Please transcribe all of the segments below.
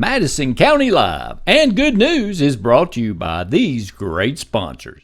Madison County Live and Good News is brought to you by these great sponsors.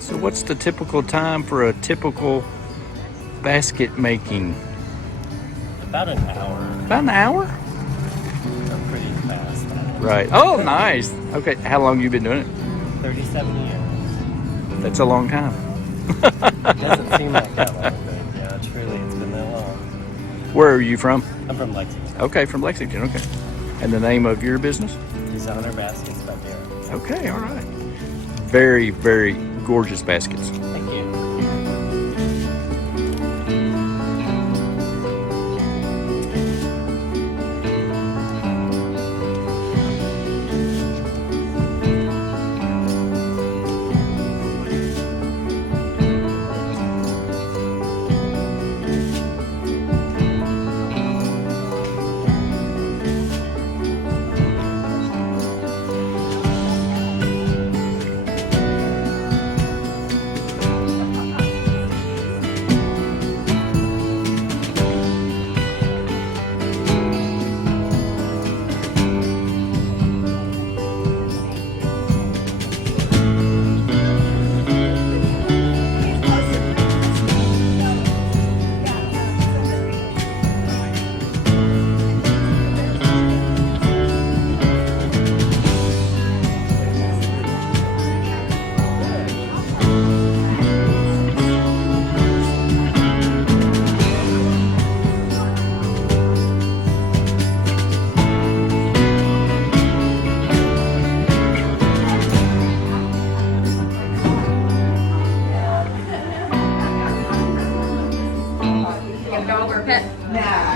So what's the typical time for a typical basket making? About an hour. About an hour? I'm pretty fast. Right. Oh, nice. Okay. How long have you been doing it? 37 years. That's a long time. It doesn't seem like that long, but yeah, it's been that long. Where are you from? I'm from Lexington. Okay, from Lexington. Okay. And the name of your business? Designer Baskets by Berea. Okay, all right. Very, very gorgeous baskets. Thank you.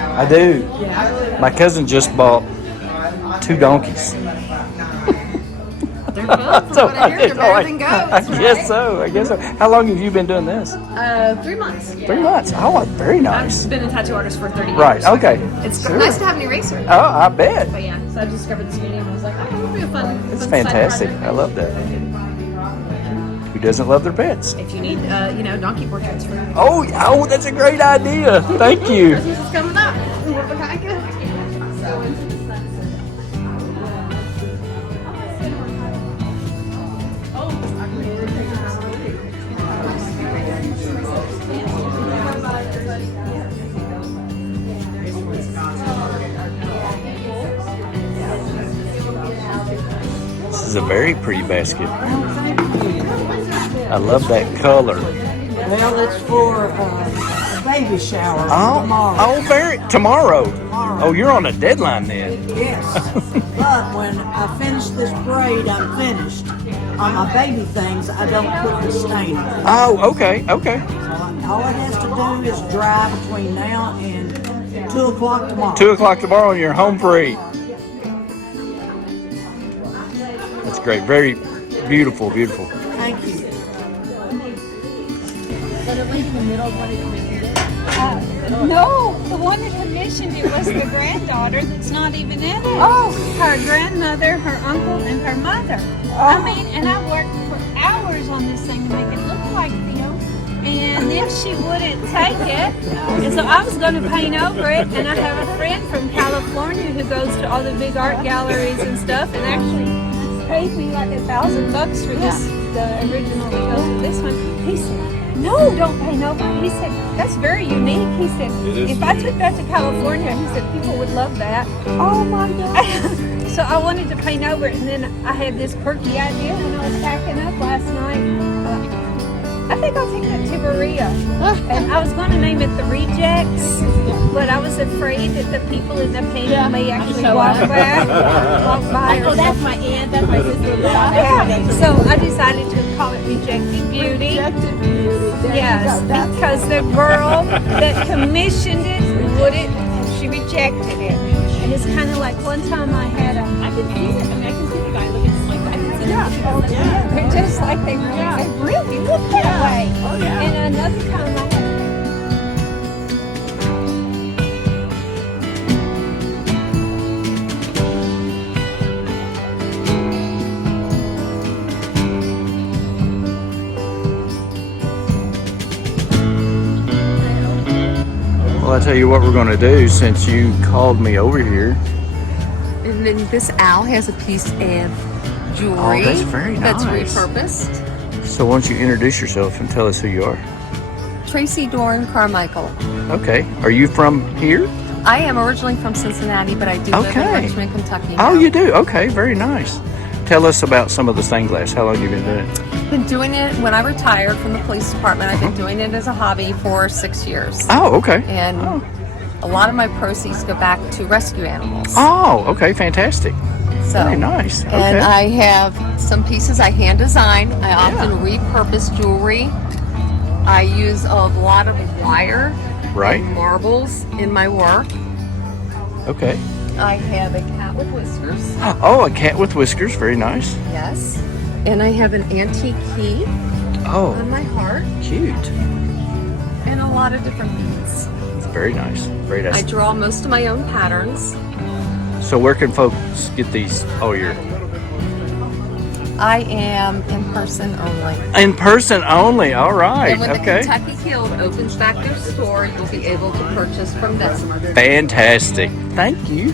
I do. My cousin just bought 2 donkeys. They're fun. From what I hear, they're better than goats. I guess so. How long have you been doing this? 3 months. 3 months. Oh, very I've nice. been a tattoo artist for 30 years. Right. Okay. It's Sure. nice to have an eraser. Oh, I bet. But yeah, so I discovered this medium and I was like, oh, it'll be a fun. It's fun fantastic. side I love that. Who doesn't love their pets? project. If you need, donkey portraits for Oh, that's a great idea. Thank you. Christmas is coming up. This is a very pretty basket. I love that color. Well, it's for a baby shower tomorrow. Tomorrow. Oh, you're on a deadline then. Yes. But when I finish this braid, I'm finished. On my baby things, I don't put the stain on. Oh, okay. So all it has to do is dry between now and 2 o'clock tomorrow. 2 o'clock tomorrow and you're home free. That's great. Very beautiful. Thank you. No, the one that commissioned it was the granddaughter that's not even in it. Oh, her grandmother, her uncle, and her mother. I mean, and I worked for hours on this thing to make it look like them. And then she wouldn't take it. And so I was going to paint over it. And I have a friend from California who goes to all the big art galleries and stuff and actually paid me like $1,000 for this, the original that goes with this one. He said, no, don't paint over it. He said, that's very unique. He said, if I took that to California, he said, people would love that. Oh my God. So I wanted to paint over it, and then I had this quirky idea when I was packing up last night. I think I'll take that to Berea. And I was going to name it The Rejects, but I was afraid that the people in the painting may actually walk by. Oh, that's my aunt, that's my sister. So I decided to call it Rejected Beauty. Yes, because the girl that commissioned it she rejected it. And it's kind of like one time I had a... I can see it. I mean, I can see the guy looking just like that. They're just like they really look that way. Oh, yeah. And another time I had Well, I'll tell you what we're going to do since you called me over here. And then this owl has a piece of jewelry. Oh, that's very That's nice. repurposed. So why don't you introduce yourself and tell us who you are? Tracy Doran Carmichael. Okay. Are you from here? I am originally from Cincinnati, but I do live in Okay. Richmond, Kentucky. Oh, now. you do? Okay, very nice. Tell us about some of the stained glass. How long have you been doing it? Been doing it when I retired from the police department. I've been doing it as a hobby for 6 years. Oh, okay. And a lot of my proceeds go back to rescue animals. Oh, okay, fantastic. So, Very nice. Okay. And I have some pieces I hand design. I often repurpose jewelry. I use a lot of wire Right. and marbles in my work. Okay. I have a cat with whiskers. Oh, a cat with whiskers. Very nice. Yes. And I have an antique key Oh, on my heart cute. and a lot of different beads. Very nice. Very I nice. draw most of my own patterns. So where can folks get these? Oh, you're I am in person only. in person only. All right. And when the Okay. Kentucky Guild opens back their store, you'll be able to purchase from them. Fantastic. Thank you.